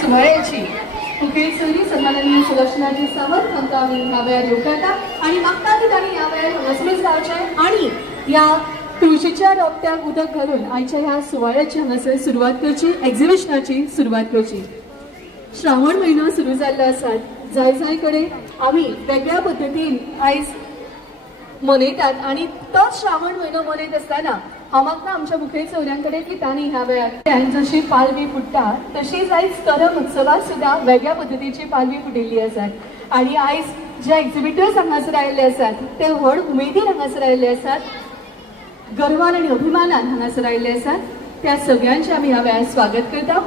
सुवाळ्याची मुखेल सोयरी सन्माननीय सुलक्षणाजी सावंत हांकां आमी ह्या वेळार येवकारता आनी मागता की तांणी ह्या वेळार हांगासरूच रावचें आनी ह्या तुळशीच्या रोपट्याक उदक घालून आयच्या ह्या सुवाळ्याची हांगासर सुरवात करची, एक्झिबिशनाची सुरवात करची। श्रावण महिना सुरू जाल्लो आसा, जाय जाय कडेन आमी वेगळ्या पद्दतीन आयज मनयतात आनी तोच श्रावण महिनो मनयत आसतना हांव मागता आमच्या मुखेल सोयऱ्यां कडेन की तांणी ह्या वेळार जशी पालवी फुट्टा तशीच आयज करम उत्सवाक सुद्दां वेगळ्या पद्दतीची पालवी फुटिल्ली आसात आनी आयज जे एक्झिबिटर्स हांगासर आयिल्ले आसात ते व्हड उमेदीन हांगासर आयिल्ले आसात, गर्वान आनी अभिमानान हांगासर आयिल्ले आसात। त्या सगळ्यांचे आमी ह्या वेळार स्वागत करता।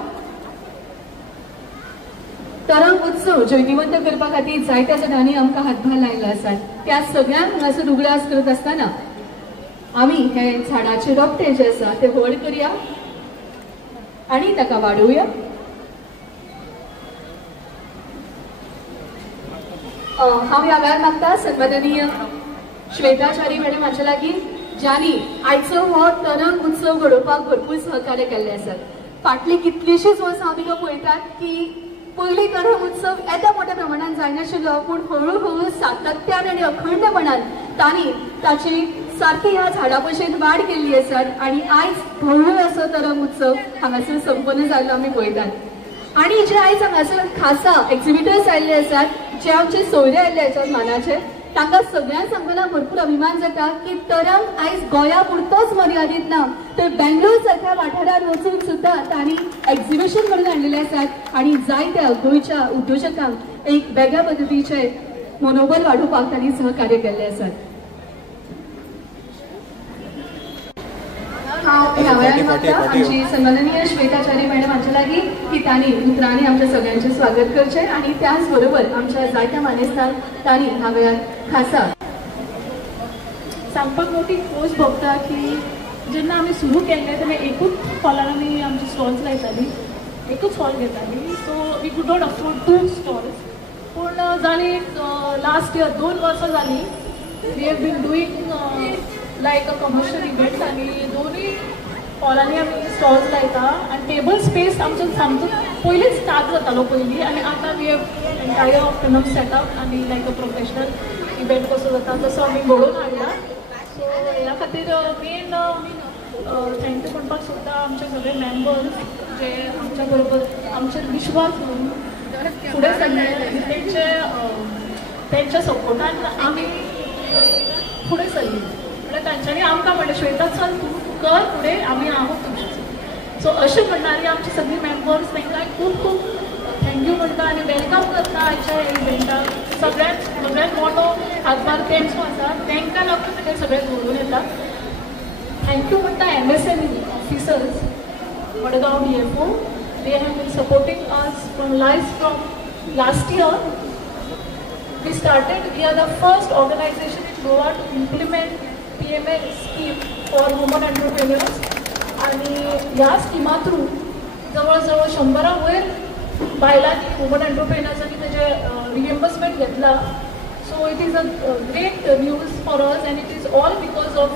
तरंग उत्सव जैतिवंत करपा खातीर जायत्या जाणांनी आमकां हातभार लायिल्लो आसात। त्या सगळ्यांक हांगासर उगडास करत आसतना आमी हे झाडाचे रोपटे जे आसा ते व्हड करया आनी ताका वाडोवया। हांव ह्या वेळार मागता सन्माननीय श्वेताचारी मॅडम हांचे लागीं ज्यांनी आयचो हो तरंग उत्सव घडोवपाक भरपूर सहकार्य केल्ले आसात। फाटली कितलीशीच वर्सां हांव तिका पळयतात की पयलीं तरंग उत्सव येद्या मोठ्या प्रमाणात जायनाशिल्लो, पूण हळू सातत्यान आनी अखंडपणान तांणी ताची सारकी ह्या झाडा भशेन वाड केल्ली आसा आनी आयज भव्य असो तरंग उत्सव हांगासर संपन्न जाल्लो आमी पळयतात। आनी जे आयज हांगासर खासा एक्झिबिटर्स आयिल्ले आसात, जे आमचे सोयरे आयिल्ले आसात मानाचे, तांकां सगळ्यांक सांगतना भरपूर अभिमान जाता की तरंग आयज गोंया पुरतोच मर्यादीत ना, तर बेंगलोर सारख्या वाठारात वचून सुद्दां तांणी एक्झिबिशन घडून हाडलेले आसात आनी जायत्या गोंयच्या उद्योजकांक एक वेगळ्या पद्दतीचे मनोबल वाडोवपाक तांणी सहकार्य केल्ले आसात। हांव ह्या वेळार मागता आमची सन्माननीय श्वेताचारी मॅडम हांचे लागीं की तांणी उतरांनी आमच्या सगळ्यांचें स्वागत करचें आनी त्याच बरोबर आमच्या जायत्या मानेस्तांक तांणी ह्या वेळार खासा सांगपाक मोठी खोस भोगता की जेन्ना आमी सुरू केल्लें तेन्ना एकूच हॉलार आमी आमची स्टॉल्स लायतालीं, एकूच हॉल घेतालीं, so we could not afford 2 stalls. पूण जाली लास्ट इयर 2 वर्सां जालीं we have been doing like a commercial events आनी दोनूय हॉलांनी आमी स्टॉल्स लायता आनी टेबल स्पेस आमचो सामको पयलींच स्टार्ट जातालो पयलीं आनी आतां we have entire afternoon setup आनी लायक अ प्रोफेशनल इव्हेंट कसो जाता तसो आमी घडोवन हाडला। सो ह्या खातीर मेन थँक्यू म्हणपाक सोदता आमचे सगळे मेंबर्स जे आमच्या बरोबर आमचेर विश्वास घेवन फुडें सरले आनी तेंच्या सपोर्टान आमी फुडें सरली। म्हणजे तांच्यांनी आमकां म्हणलें श्वेता चल तूं कर फुडें, आमी आहोत तुमचे। सो अशें म्हणणारी आमची सगळी मेंबर्स तांकां खूब खूब थँक्यू म्हणटा आनी वेलकम करता आयच्या इव्हेंटाक। सगळ्यात मोठो हातभार तेंचो आसा, तांकां लागून ते सगळें घडून येता। थँक्यू म्हणटा MSME officers Madgaon DFO, they have been supporting us from last year. We are the first organization in Goa to implement PML scheme for women entrepreneurs आणि ह्या स्किमा थ्रू जवळजवळ 100 वयर बायलांनी वुमन एंटरप्रेनर्सांनी तेजे रिएम्बर्समेंट घेतला। So it is a great news for us and it is all because of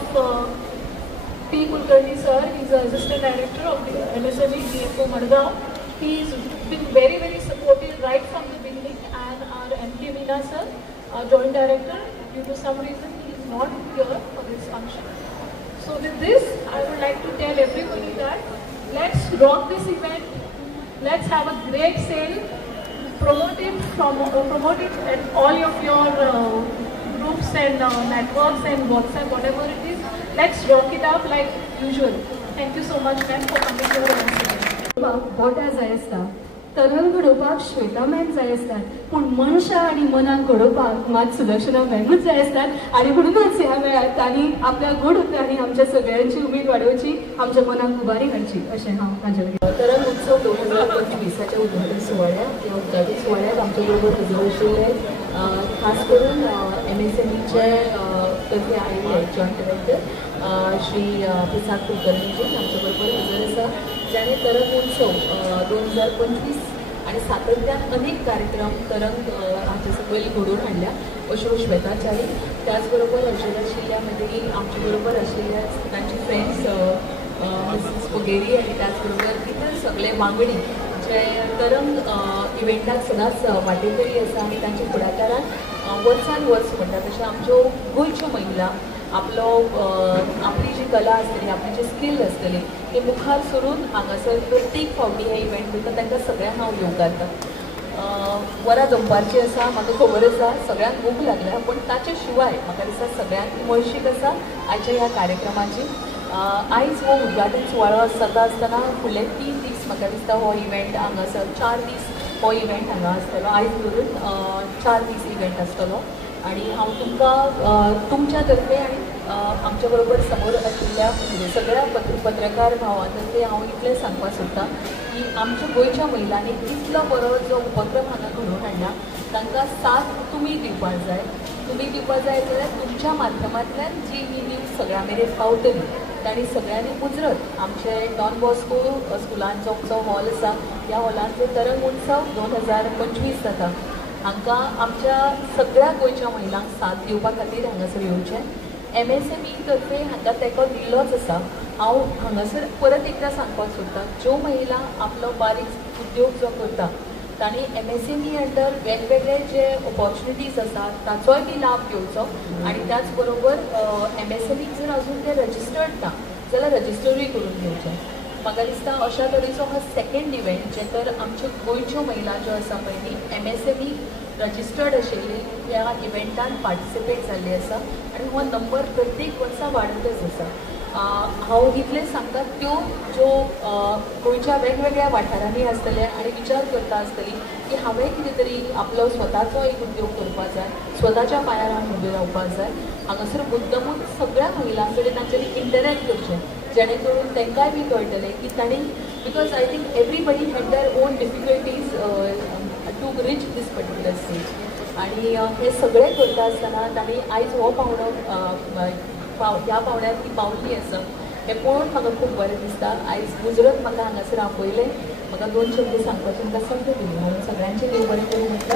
P. Kulkarni sir. He is the assistant director of the MSME DFO Madgaon. He has been very supportive right from the beginning, and our MD Meena sir, our joint director, due to some reason he is not here for this function. So with this, I would like to tell everybody that let's rock this event. Let's have a great sale. Promote it at all of your groups and networks and WhatsApp, whatever it is. Let's rock it up like usual. Thank you so much, ma'am, for coming here once again. बोटा जाय आसता, तरंग घडोवपाक श्वेता मॅम जाय आसतात, पूण मनशां आनी मनाक घडोवपाक मात सुलक्षणा मॅमूच जाय आसतात आनी म्हणूनच ह्या वेळार तांणी आपल्या गोड उतरांनी आमच्या सगळ्यांची उमेद वाडोवची, आमच्या मनाक उबारी हाडची अशें हांव तांचे तरंग उत्सव 2025च्या उद्घाटन सुवाळ्याक ह्या उद्घाटन सुवाळ्याक आमचे बरोबर हजर आशिल्ले खास करून MSMEचे तर्फे आयिल्ले जॉयंट डायरेक्टर श्री प्रसाद कुलकर्णीजी आमचे बरोबर हजर आसा, ज्याने तरंग उत्सव 2025 आणि सातत्यान अनेक कार्यक्रम तरंग हाचे सकयल घडोवन हाडल्या अश्यो श्वेताचारी, त्याचबरोबर हजर आशिल्ल्या मागीर आमचे बरोबर आशिल्ल्या तांची फ्रेंड्स मिसेस वगेरी आणि त्याचबरोबर इतर सगळे वांगडी जे तरंग इव्हेंटाक सदांच वांटेकरी आसा आनी तांच्या फुडाकारान वर्सान वर्स म्हणटा तशें आमच्यो गोंयच्यो महिला आपलो आपली जी कला आसतली आपली जी स्कील आसतली ती मुखार सरून हांगासर प्रत्येक फावटी हे इव्हेंट करता तांकां सगळ्यांक हांव येवकारता. वरां दनपारची आसा म्हाका खबर आसा सगळ्यांक भूक लागल्या पूण ताचे शिवाय म्हाका दिसता सगळ्यांक उमळशीक आसा आयच्या ह्या कार्यक्रमाची. आयज हो उद्घाटन सुवाळो जाता आसतना फुडले 3 दीस म्हाका दिसता हो इव्हेंट हांगासर 4 दीस हो इव्हेंट हांगा आसतलो. आयज धरून 4 दीस इव्हेंट आसतलो आनी हांव तुमकां तुमच्या तर्फे आनी आमच्या बरोबर समोर आशिल्ल्या सगळ्या पत्रकार भावां तर्फे हांव इतलें सांगपाक सोदतां की आमच्या गोंयच्या महिलांनी इतलो बरो जो उपक्रम हांगा घडोवन हाडला तांकां साथ तुमी दिवपाक जाय. तुमी दिवपाक जाय जाल्यार तुमच्या माध्यमांतल्यान जी ही न्यूज सगळ्या मेरेन पावतली तांणी सगळ्यांनी मुजरत आमचे डॉन बॉस्को स्कुलांचो जो हॉल आसा ह्या हॉलांत जो तरंग उत्सव 2025 जाता हांकां आमच्या सगळ्या गोंयच्या महिलांक साथ दिवपा खातीर हांगासर येवचें. MSME तर्फे हांकां तेंको दिल्लोच आसा. हांव हांगासर परत एकदां सांगपाक सोदतां ज्यो महिला आपलो बारीक उद्योग जो करता तांणी MSME अंडर वेगवेगळे जे ऑपॉर्च्युनिटीज आसात ताचोय बी लाभ घेवचो आनी त्याच बरोबर MSME जर अजून ते रजिस्टर्ड ना जाल्यार रजिस्टरूय करून घेवचें. म्हाका दिसता अशा तरेचो हो सेकंड इव्हेंट जे तर आमच्यो गोंयच्यो महिला ज्यो आसा पळय न्ही MSME रजिस्टर्ड आशिल्ली ह्या इव्हेंटान पार्टिसिपेट जाल्ली आसा आनी हो नंबर प्रत्येक वर्सा वाडतच आसा. हांव इतलें सांगता त्यो ज्यो गोंयच्या वेगवेगळ्या वाठारांनी आसतले आनी विचार करता आसतली की हांवें कितें तरी आपलो स्वताचो एक उद्योग करपाक जाय स्वताच्या पांयार हांव उबें रावपाक जाय हांगासर मुद्दमून सगळ्या महिलां कडेन तांच्यांनी इंटरॅक्ट करचें जेणे करून तांकांय बी कळटलें की तांणी because I think everybody had their own difficulties to reach this particular stage आनी हे सगळें करता आसतना तांणी आयज हो पावणो ह्या पावण्यार ती पावली आसा हें पळोवन म्हाका खूब बरें दिसता. आयज मुजरत म्हाका हांगासर आपयलें म्हाका 2 शब्द सांगपाचें म्हाका संद दिली म्हणून सगळ्यांचें देव बरें करूं म्हणटा.